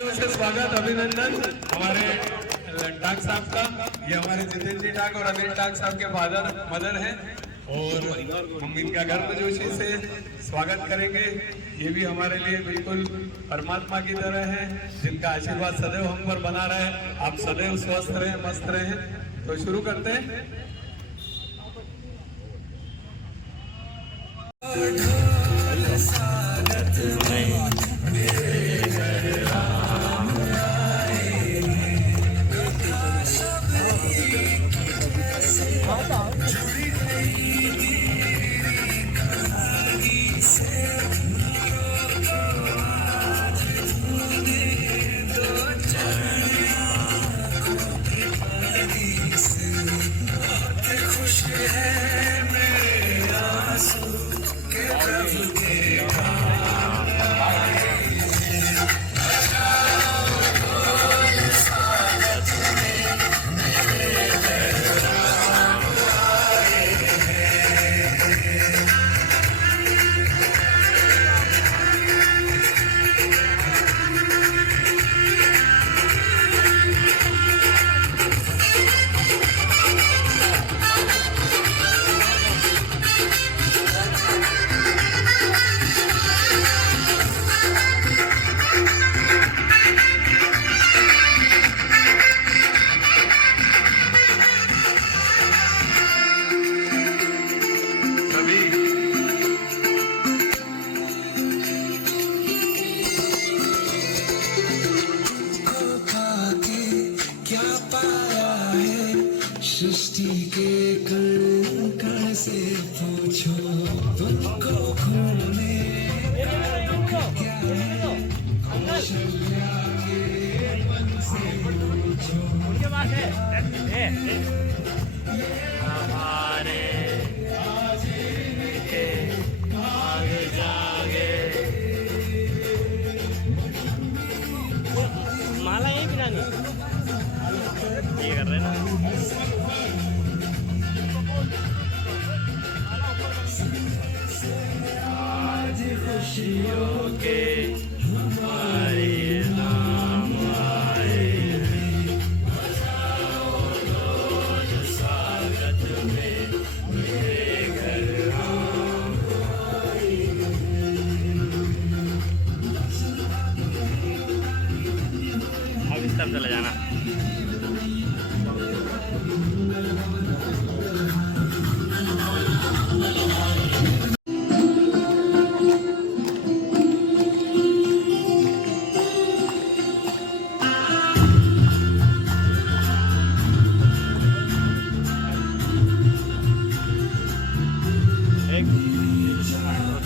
से स्वागत अभिनंदन हमारे टाक साहब का। ये हमारे जितेंद्र टाक और अनिल टाक साहब के फादर मदर हैं और हम इनका गर्मजोशी से स्वागत करेंगे। ये भी हमारे लिए बिल्कुल परमात्मा की तरह है, जिनका आशीर्वाद सदैव हम पर बना रहे। आप सदैव स्वस्थ रहें, मस्त रहें। तो शुरू करते हैं। सृष्टि के कण कण से पूछो तुमको खोने क्या है कौशल्या के मन से पूछो हमारे आज आग जागे। माला यही पिलानी ये कर रहे हैं ना। आज खुशियों के हमारे नाम आए हैं, बजाओ ढोल स्वागत में मेरे घर आए अब इस तरफ चले जाना।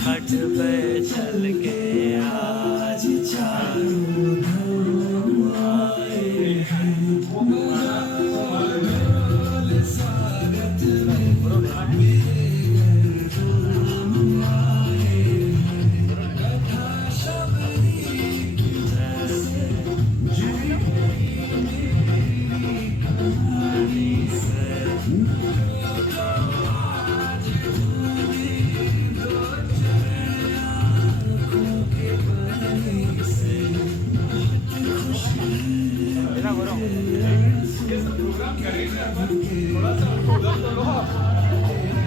घाट पे चल के आज चारों धाम आए हैं, ढोल स्वागत में मेरे धाम आए हैं। कथा शबरी की जैसे जुड़ी मेरी कहानी से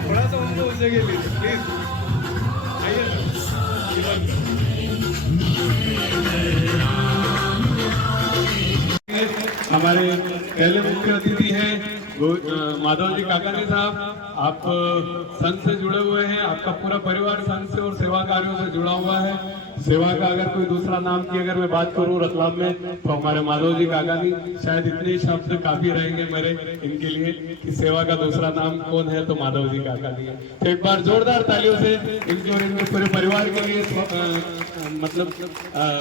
थोड़ा सा उनको उस जगह ले प्लीज आइए हमारे पहले मुख्य अतिथि हैं माधव जी काकानी साहब। आप संघ से जुड़े हुए हैं, आपका पूरा परिवार संघ से और सेवा कार्यों से जुड़ा हुआ है। सेवा का अगर कोई दूसरा नाम की अगर मैं बात करूं रतलाम में तो हमारे माधव जी काकानी, शायद इतने शब्द काफी रहेंगे मेरे इनके लिए कि सेवा का दूसरा नाम कौन है तो माधव जी काकानी है। तो एक बार जोरदार तालियों से इनके और इनके पूरे परिवार के लिए मतलब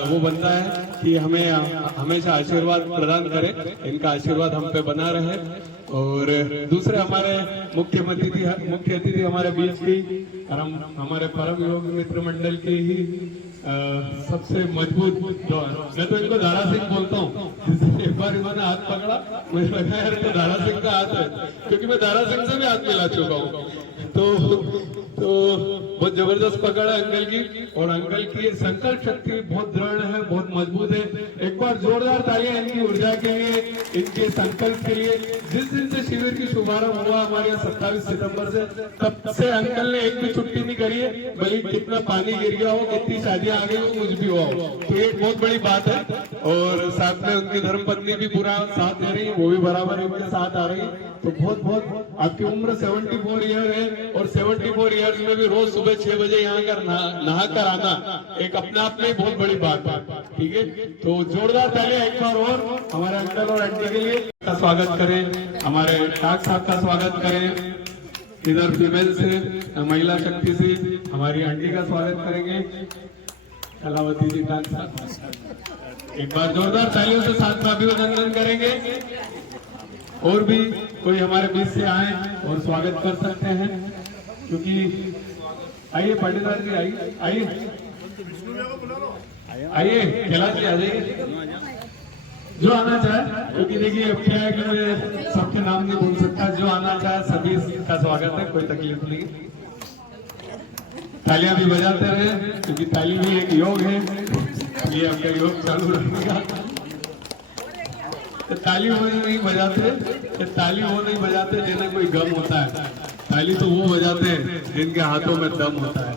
वो बनता है कि हमें हमेशा आशीर्वाद प्रदान करे, इनका आशीर्वाद हम पे बना रहे। और दूसरे हमारे मुख्य अतिथि हमारे बीच की और हम हमारे परम योग मित्र मंडल के ही सबसे मजबूत मैं तो इनको दारा सिंह बोलता हूँ। एक बार इन्होंने हाथ पकड़ा, मुझे लगा यार तो दारा सिंह का हाथ है, क्योंकि मैं दारा सिंह से भी हाथ मिला चुका हूँ। तो तो बहुत जबरदस्त पकड़ है अंकल की, और अंकल की संकल्प शक्ति बहुत दृढ़ है, बहुत मजबूत है। एक बार जोरदार तालियां इनकी ऊर्जा के लिए, इनके संकल्प के लिए। जिस दिन से शिविर की शुभारंभ हुआ हमारे यहाँ 27 सितंबर से, तब से अंकल ने एक भी छुट्टी नहीं करी है, भले कितना पानी गिर गया हो, कितनी शादियां आ गई हो, कुछ भी हुआ हो, तो ये एक बहुत बड़ी बात है। और साथ में उनकी धर्मपत्नी भी पूरा साथ दे रही है, वो भी बराबर इनके साथ आ रही है। तो बहुत बहुत आपकी उम्र 74 ईयर है, और 74 ईयर्स में भी रोज सुबह 6 बजे यहाँ कर नहा कर आना एक अपने आप में बहुत बड़ी बात है। ठीक है, तो जोरदार तालियां एक बार और हमारे अंकल और आंटी के लिए का स्वागत करें, हमारे टाक साहब का स्वागत करें। इधर फीमेल से, महिला शक्ति से हमारी आंटी का स्वागत करेंगे, कलावती जी टाक साहब। एक बार जोरदार तालियों से साथ में अभिनंदन करेंगे। और भी कोई हमारे बीच से आए और स्वागत कर सकते हैं, क्योंकि आइए पाटीदार जी, आइए आइए आइए, कैलाश जी आ जाइए जो आना चाहे, क्योंकि देखिए अब क्या है कि मैं सबके नाम नहीं बोल सकता, जो आना चाहे सभी का स्वागत है, कोई तकलीफ नहीं। तालियां भी बजाते रहे, क्योंकि ताली भी एक योग है, ये आपका योग चालू रहेगा। तो ताली वो नहीं बजाते, ताली वो नहीं बजाते जिन्हें कोई गम होता है, ताली तो वो बजाते हैं जिनके हाथों में दम होता है।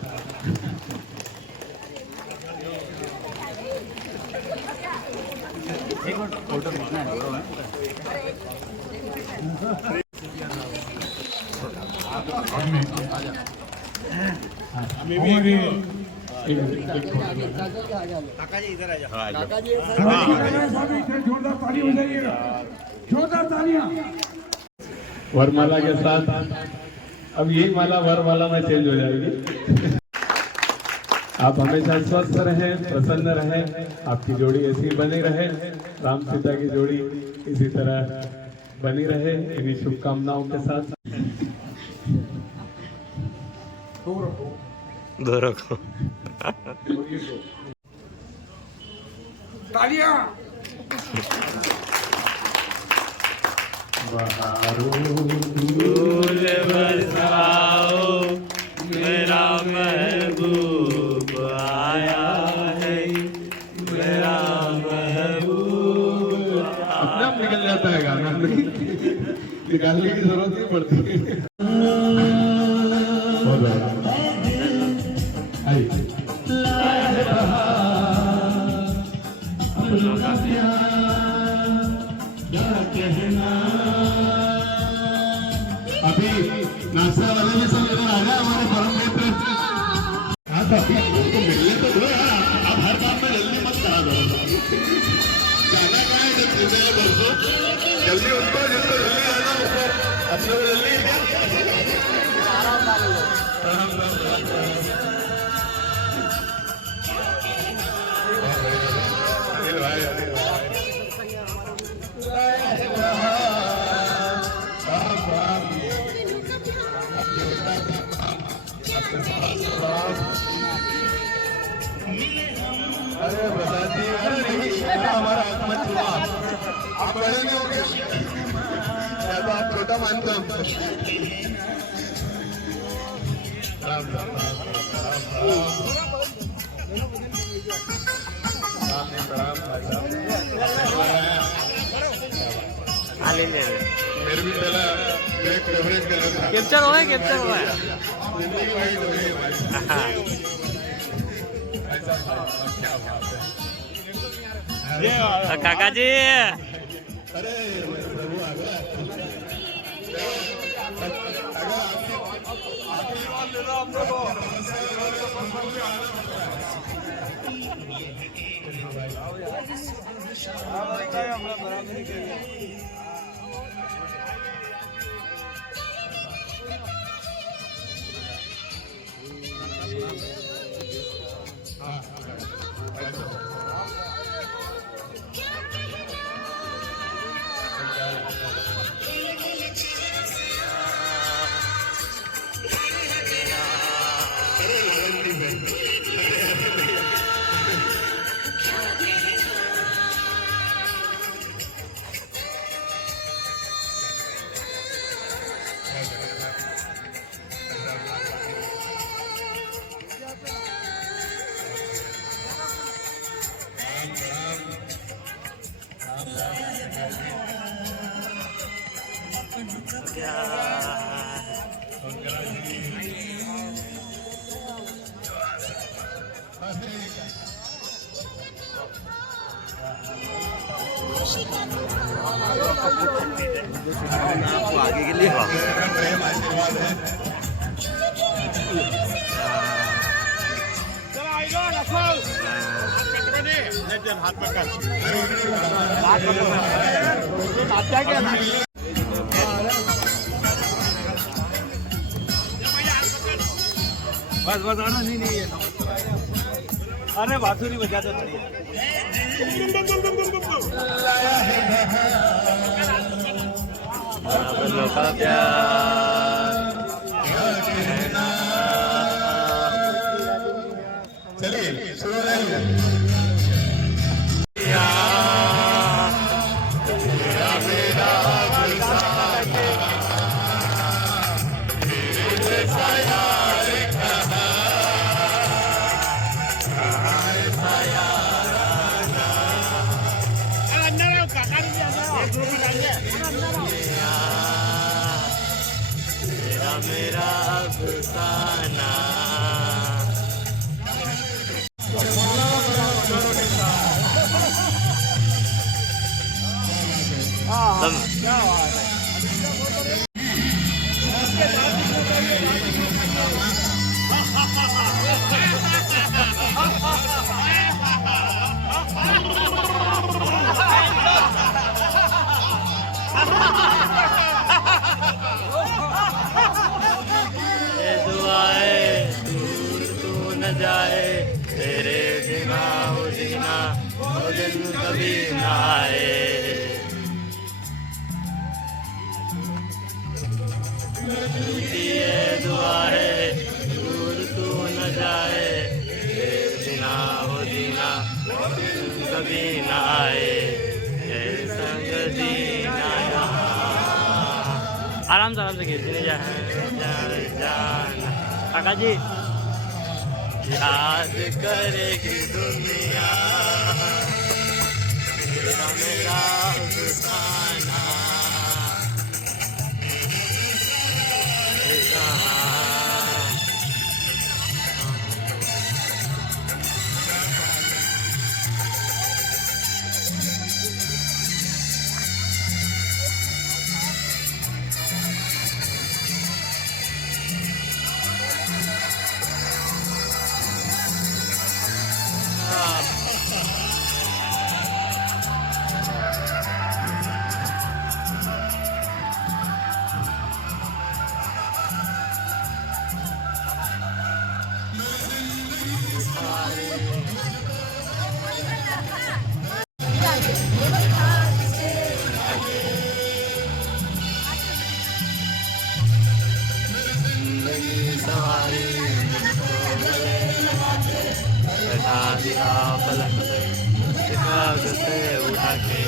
जोरदार ताली हो जाइएगा, जोरदार तालियां। वरमाला के साथ अब यही माला वरमाला में चेंज हो जाएगी। आप हमेशा स्वस्थ रहें, प्रसन्न रहें, आपकी जोड़ी ऐसी बनी रहे, राम सीता की जोड़ी इसी तरह बनी रहे, इन्हीं शुभकामनाओं के साथ। दो रखो तालियां। फूल बरसाओ, मेरा महबूब आया है, मेरा महबूब। अपने आप निकल जाता है गाना, निकालने की जरूरत नहीं पड़ती। अभी नाश्ता वाले भी सब इधर आ गए, हमारे परम मित्र। हाँ तो मिलने तो दो यार, आप हर काम में जल्दी मत करा दो। जाना कहाँ है जब सीधे है बरसों, जल्दी उनको जिसको जल्दी आना ऊपर, अपने को जल्दी अरे प्रसाद जी, अरे नहीं, हमारा हक मत छुआ, आप बड़े नहीं हो गए, या तो आप छोटा मानते हो। राम राम मेरे भी पहला कवरेज कर रहा था, कैप्चर हो गया, कैप्चर हो गया। जिंदगी वही हो गई हमारी। काका जी, अरे प्रभु आ गया। आगे के लिए प्रेम आशीर्वाद है। हाथ पकड़ बस बस आना नहीं नहीं अरे बांसुरी बजा दो थोड़ी बलों का प्यार चलिए शुरू रहे। मेरा अफसाना ये दुआएं दूर तू न जाए तेरे बिना वो जीना वो दिन कभी न आए। ये दुआएं दूर तू न जाए तेरे बिना वो जीना वो दिन कभी न आए। ये संग जीना आराम से गिरती जाना काका जी याद करेगी दुनिया तेरा मेरा अफसाना। बैठा दिया पलक पे कागज से उठा के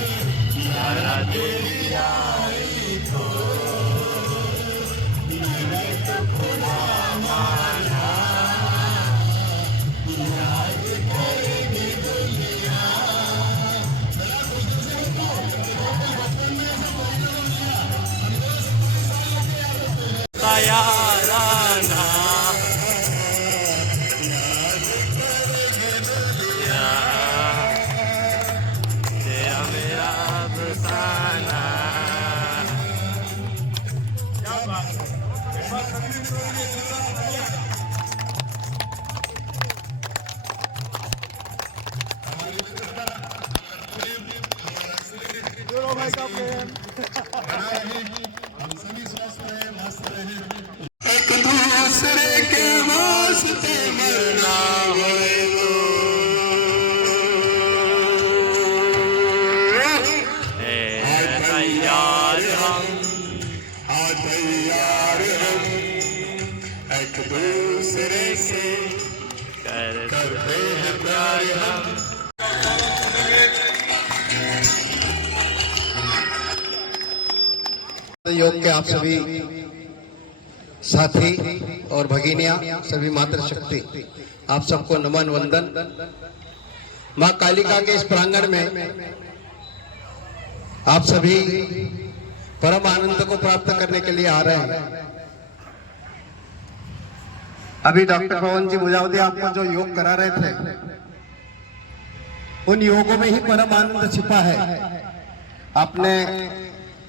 सारा दे दिया तो खुदा माना। याराना तेरा मेरा अफसाना। भाई का प्रेम एक दूसरे के वास्ते मरना होए तैयार हम एक दूसरे से करते हैं प्यार हम। योग के आप सभी साथी और भगिनियां सभी मातृशक्ति आप सबको नमन वंदन। मां कालिका के इस प्रांगण में आप सभी परम आनंद को प्राप्त करने के लिए आ रहे हैं। अभी डॉक्टर पवन जी मुजावदिया आपको जो योग करा रहे थे, उन योगों में ही परम आनंद छिपा है। आपने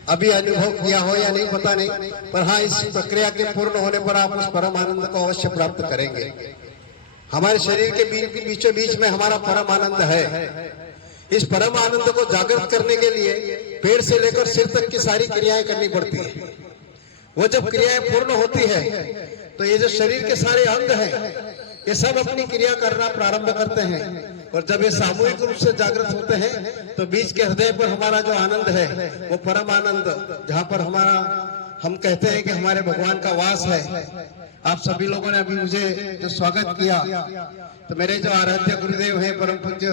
अभी अनुभव किया हो या नहीं पता नहीं, पर हाँ, इस प्रक्रिया के पूर्ण होने पर आप उस परम आनंद को अवश्य प्राप्त करेंगे। हमारे शरीर के बीचों बीच में हमारा परम आनंद है। इस परम आनंद को जागृत करने के लिए पेड़ से लेकर सिर तक की सारी क्रियाएं करनी पड़ती है। वो जब क्रियाएं पूर्ण होती है तो ये जो शरीर के सारे अंग हैं, ये सब अपनी क्रिया करना प्रारंभ करते हैं। और जब ये सामूहिक रूप से जागृत होते हैं तो बीच के हृदय पर हमारा जो आनंद है, वो परम आनंद, जहाँ पर हम कहते हैं कि हमारे भगवान का वास है। आप सभी लोगों ने अभी मुझे जो स्वागत किया, तो मेरे जो आराध्य गुरुदेव हैं परम पूज्य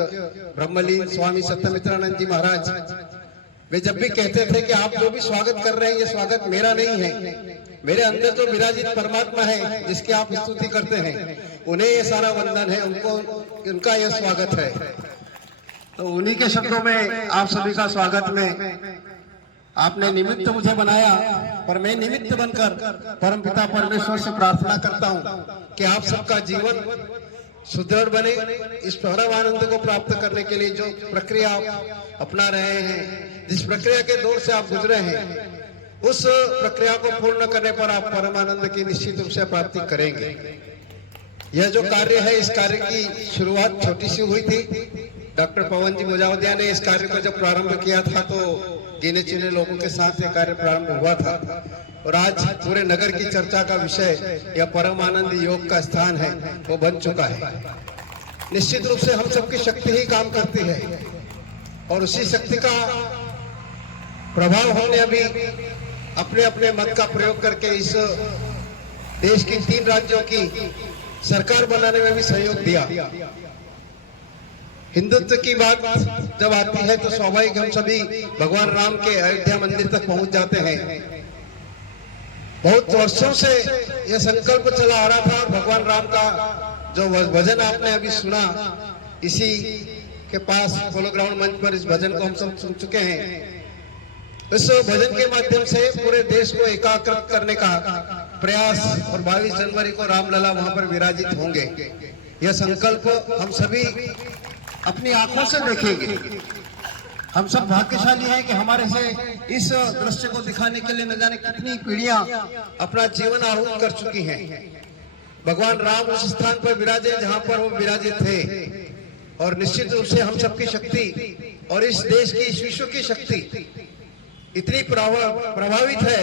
ब्रह्मलीन स्वामी सत्यमित्रानंद जी महाराज, वे जब भी कहते थे कि आप जो भी स्वागत कर रहे हैं, ये स्वागत मेरा नहीं है, मेरे अंदर जो विराजित परमात्मा है जिसकी आप स्तुति करते हैं, उन्हें ये सारा वंदन है, उनका यह स्वागत है। तो उन्हीं के शब्दों में आप सभी का स्वागत में आपने निमित्त मुझे बनाया, पर मैं निमित्त बनकर परमपिता परमेश्वर से प्रार्थना करता हूँ कि आप सबका जीवन सुदृढ़ बने। इस परम आनंद को प्राप्त करने के लिए जो प्रक्रिया आप अपना रहे हैं, जिस प्रक्रिया के दौर से आप गुजरे हैं, उस प्रक्रिया को पूर्ण करने पर आप परम आनंद की निश्चित रूप से प्राप्ति करेंगे। यह जो कार्य है, इस कार्य की शुरुआत छोटी सी हुई थी। डॉक्टर पवन जी मुजावदिया ने इस कार्य को जब प्रारंभ किया था तो गिने चुने लोगों के साथ यह कार्य प्रारंभ हुआ था, और आज पूरे नगर की चर्चा का विषय यह परम आनंद योग का स्थान है, वो बन चुका है। निश्चित रूप से हम सबकी शक्ति ही काम करती है, और उसी शक्ति का प्रभाव हमने अभी अपने अपने मत का प्रयोग करके इस देश की 3 राज्यों की सरकार बनाने में भी सहयोग दिया। हिंदुत्व की बात जब आती है तो स्वाभाविक हम सभी भगवान राम के अयोध्या मंदिर तक पहुंच जाते हैं। बहुत वर्षों से यह संकल्प चला आ रहा था, और भगवान राम का जो भजन आपने अभी सुना, इसी के पास पोलो ग्राउंड मंच पर इस भजन को हम सब सुन चुके हैं। इस भजन के माध्यम से पूरे देश को एकाकृत करने का प्रयास, और 22 जनवरी को रामलला वहां पर विराजित होंगे। यह संकल्प हम सभी अपनी आंखों से देखेंगे। हम सब भाग्यशाली हैं कि हमारे से इस दृश्य को दिखाने के लिए न जाने कितनी पीढ़ियां अपना जीवन आहूत कर चुकी हैं। भगवान राम उस स्थान पर विराजे जहां पर वो विराजित थे, और निश्चित रूप से हम सबकी शक्ति और इस देश की, इस विश्व की शक्ति इतनी प्रभावित है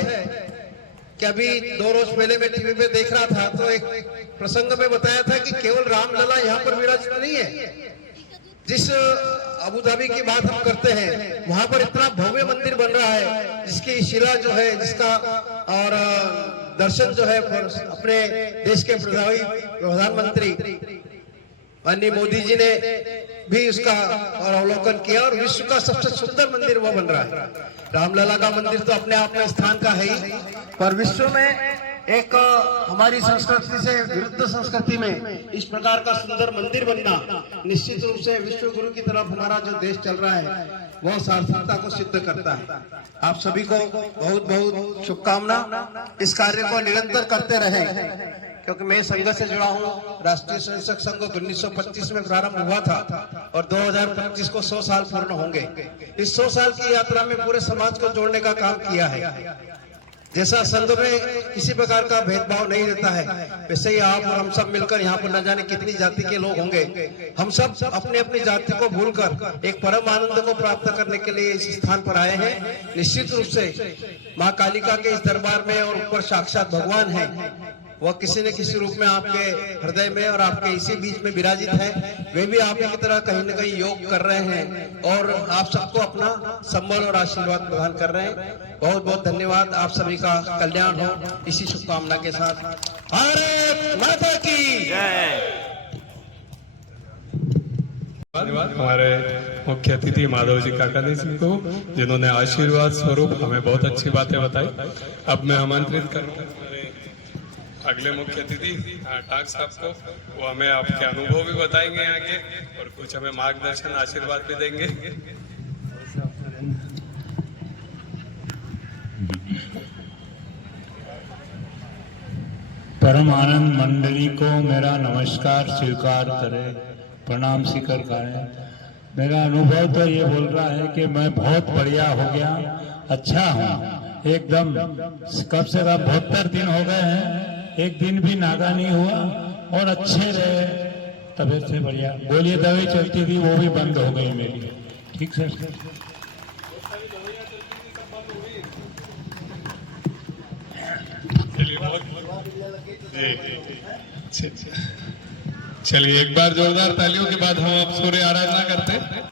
कि अभी 2 रोज पहले मैं टीवी पे देख रहा था तो एक प्रसंग में बताया था कि केवल रामलला यहाँ पर विराजित नहीं है। जिस अबू धाबी की बात हम करते हैं, वहां पर इतना भव्य मंदिर बन रहा है, जिसकी शिला जो है, जिसका और दर्शन जो है अपने देश के प्रधानमंत्री माननीय मोदी जी ने भी उसका और अवलोकन किया, और विश्व का सबसे सुंदर मंदिर वो बन रहा है। रामलला का मंदिर तो अपने आप में स्थान का है ही, पर विश्व में एक हमारी संस्कृति से विरुद्ध संस्कृति में इस प्रकार का सुंदर मंदिर बनना निश्चित रूप से विश्व गुरु की तरफ हमारा जो देश चल रहा है, वह सार्थकता को सिद्ध करता है। आप सभी को बहुत बहुत शुभकामना। इस कार्य को निरंतर करते रहें, क्योंकि मैं संघ से जुड़ा हूँ। राष्ट्रीय स्वयंसेवक संघ 1925 में प्रारंभ हुआ था, और 2025 को 100 साल पूर्ण होंगे। इस 100 साल की यात्रा में पूरे समाज को जोड़ने का काम किया है। जैसा संघ में किसी प्रकार का भेदभाव नहीं रहता है, वैसे ही आप और हम सब मिलकर यहाँ पर न जाने कितनी जाति के लोग होंगे, हम सब अपनी अपनी जाति को भूलकर एक परम आनंद को प्राप्त करने के लिए इस स्थान पर आए हैं। निश्चित रूप से माँ कालिका के इस दरबार में, और ऊपर साक्षात भगवान है, वह किसी न किसी रूप में आपके हृदय में और आपके इसी बीच में विराजित है। वे भी आप की तरह कहीं न कहीं योग कर रहे हैं, और आप सबको अपना संबल और आशीर्वाद प्रदान कर रहे हैं। बहुत बहुत धन्यवाद। आप सभी का कल्याण हो, इसी शुभकामना के साथ। भारत माता की जय। धन्यवाद हमारे मुख्य अतिथि माधव जी काकानी सिंह को, जिन्होंने आशीर्वाद स्वरूप हमें बहुत अच्छी बातें बताई। अब मैं आमंत्रित करूँ अगले मुख्य अतिथि टाक साहब को। वो हमें आपके अनुभव भी बताएंगे आगे, और कुछ हमें मार्गदर्शन आशीर्वाद भी देंगे। परम आनंद मंडली को मेरा नमस्कार स्वीकार करें, प्रणाम स्वीकार करें। मेरा अनुभव तो ये बोल रहा है कि मैं बहुत बढ़िया हो गया, अच्छा हूँ एकदम। कब से कब 72 दिन हो गए हैं, एक दिन भी नागा नहीं हुआ और अच्छे रहे, तबीयत से बढ़िया। बोलिए दवाई चलती थी वो भी बंद हो गई मेरी। ठीक सर। चलिए एक बार जोरदार तालियों के बाद हम आप सूर्य आराधना करते हैं।